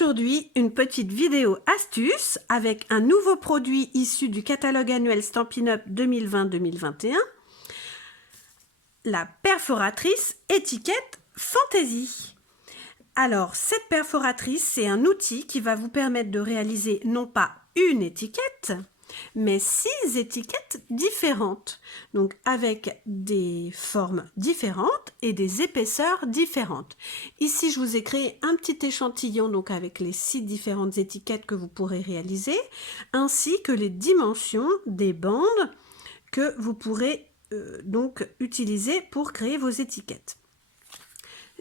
Aujourd'hui, une petite vidéo astuce avec un nouveau produit issu du catalogue annuel Stampin' Up 2020-2021, la perforatrice étiquette Fantaisie. Alors, cette perforatrice, c'est un outil qui va vous permettre de réaliser non pas une étiquette, mais 6 étiquettes différentes, donc avec des formes différentes et des épaisseurs différentes. Ici, je vous ai créé un petit échantillon donc avec les 6 différentes étiquettes que vous pourrez réaliser, ainsi que les dimensions des bandes que vous pourrez donc utiliser pour créer vos étiquettes.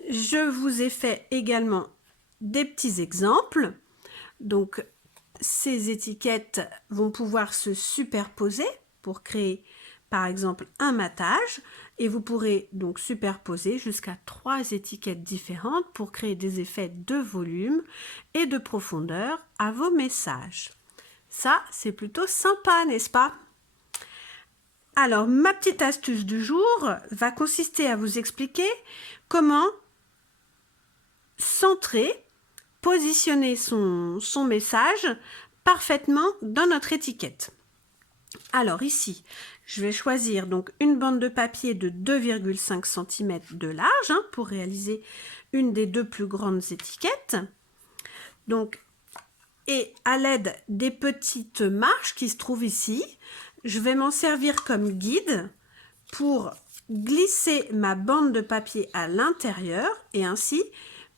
Je vous ai fait également des petits exemples, donc ces étiquettes vont pouvoir se superposer pour créer par exemple un matage et vous pourrez donc superposer jusqu'à 3 étiquettes différentes pour créer des effets de volume et de profondeur à vos messages. Ça, c'est plutôt sympa, n'est-ce pas? Alors, ma petite astuce du jour va consister à vous expliquer comment centrer, positionner son message parfaitement dans notre étiquette. Alors ici, je vais choisir donc une bande de papier de 2,5 cm de large pour réaliser une des 2 plus grandes étiquettes. Donc, et à l'aide des petites marches qui se trouvent ici, je vais m'en servir comme guide pour glisser ma bande de papier à l'intérieur et ainsi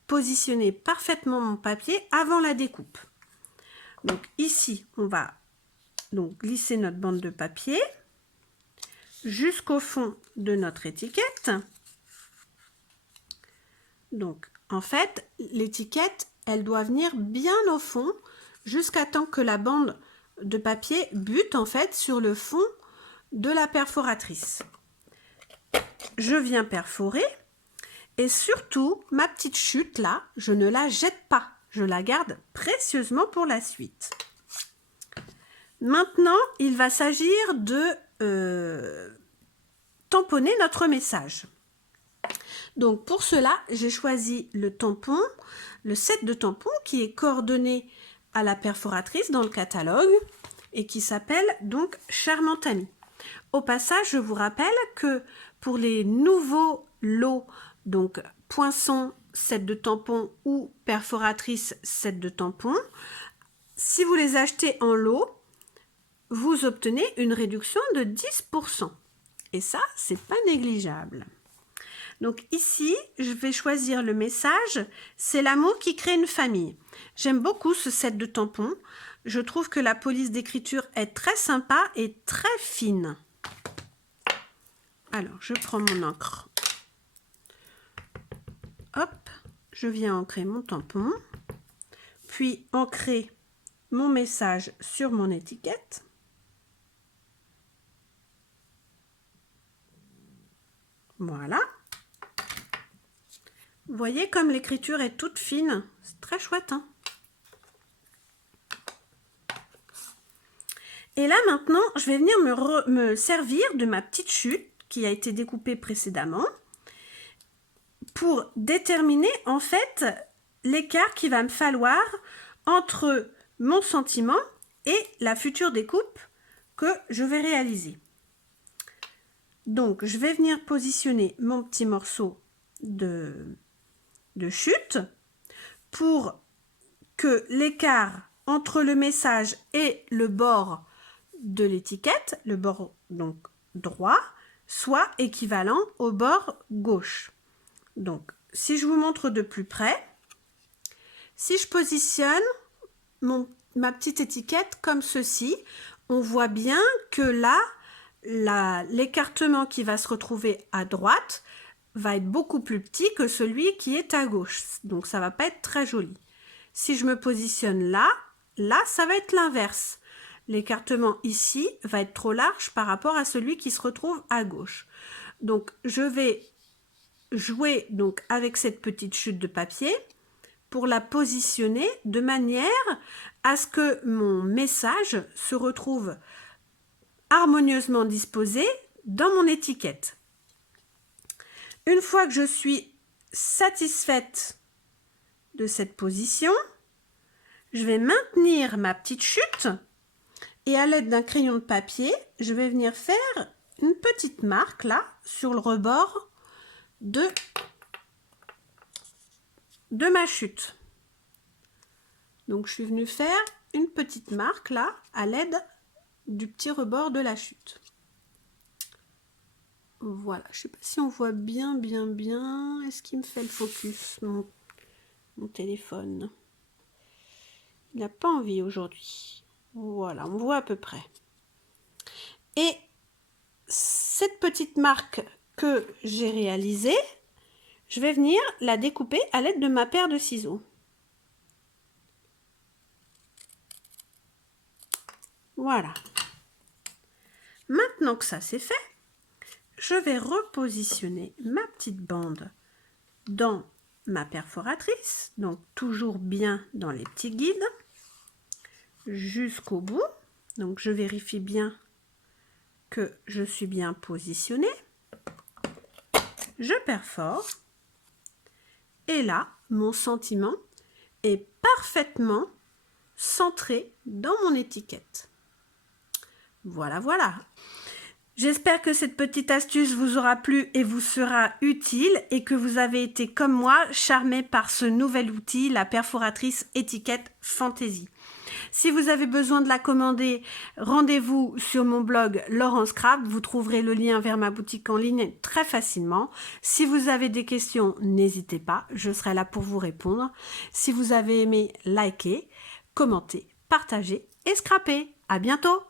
positionner parfaitement mon papier avant la découpe. Donc ici, on va donc glisser notre bande de papier jusqu'au fond de notre étiquette. Donc en fait, l'étiquette, elle doit venir bien au fond jusqu'à temps que la bande de papier bute en fait sur le fond de la perforatrice. Je viens perforer. Et surtout, ma petite chute là, je ne la jette pas. Je la garde précieusement pour la suite. Maintenant, il va s'agir de tamponner notre message. Donc pour cela, j'ai choisi le tampon, le set de tampons qui est coordonné à la perforatrice dans le catalogue et qui s'appelle donc Charmante Amie. Au passage, je vous rappelle que pour les nouveaux lots, donc poinçon, set de tampons ou perforatrice, set de tampons, si vous les achetez en lot, vous obtenez une réduction de 10%. Et ça, c'est pas négligeable. Donc ici, je vais choisir le message « C'est l'amour qui crée une famille ». J'aime beaucoup ce set de tampons. Je trouve que la police d'écriture est très sympa et très fine. Alors, je prends mon encre. Hop, je viens ancrer mon tampon, puis ancrer mon message sur mon étiquette. Voilà. Vous voyez comme l'écriture est toute fine, c'est très chouette, hein? Et là maintenant, je vais venir me servir de ma petite chute qui a été découpée précédemment pour déterminer en fait l'écart qu'il va me falloir entre mon sentiment et la future découpe que je vais réaliser. Donc je vais venir positionner mon petit morceau de chute pour que l'écart entre le message et le bord de l'étiquette, le bord donc droit, soit équivalent au bord gauche. Donc, si je vous montre de plus près, si je positionne ma petite étiquette comme ceci, on voit bien que là, l'écartement qui va se retrouver à droite va être beaucoup plus petit que celui qui est à gauche. Donc, ça ne va pas être très joli. Si je me positionne là, ça va être l'inverse. L'écartement ici va être trop large par rapport à celui qui se retrouve à gauche. Donc, je vais jouer donc avec cette petite chute de papier pour la positionner de manière à ce que mon message se retrouve harmonieusement disposé dans mon étiquette. Une fois que je suis satisfaite de cette position, je vais maintenir ma petite chute et à l'aide d'un crayon de papier, je vais venir faire une petite marque là sur le rebord de ma chute. Donc je suis venue faire une petite marque là à l'aide du petit rebord de la chute. Voilà, je sais pas si on voit bien. Est-ce qu'il me fait le focus, mon téléphone? Il n'a pas envie aujourd'hui. Voilà, on voit à peu près. Et cette petite marque que j'ai réalisée, je vais venir la découper à l'aide de ma paire de ciseaux. Voilà. Maintenant que ça c'est fait, je vais repositionner ma petite bande dans ma perforatrice, donc toujours bien dans les petits guides, jusqu'au bout. Donc je vérifie bien que je suis bien positionnée. Je perfore. Et là, mon sentiment est parfaitement centré dans mon étiquette. Voilà, voilà. J'espère que cette petite astuce vous aura plu et vous sera utile et que vous avez été comme moi charmé par ce nouvel outil, la perforatrice étiquette Fantaisie. Si vous avez besoin de la commander, rendez-vous sur mon blog Laurence Craft. Vous trouverez le lien vers ma boutique en ligne très facilement. Si vous avez des questions, n'hésitez pas, je serai là pour vous répondre. Si vous avez aimé, likez, commentez, partagez et scrapez. À bientôt!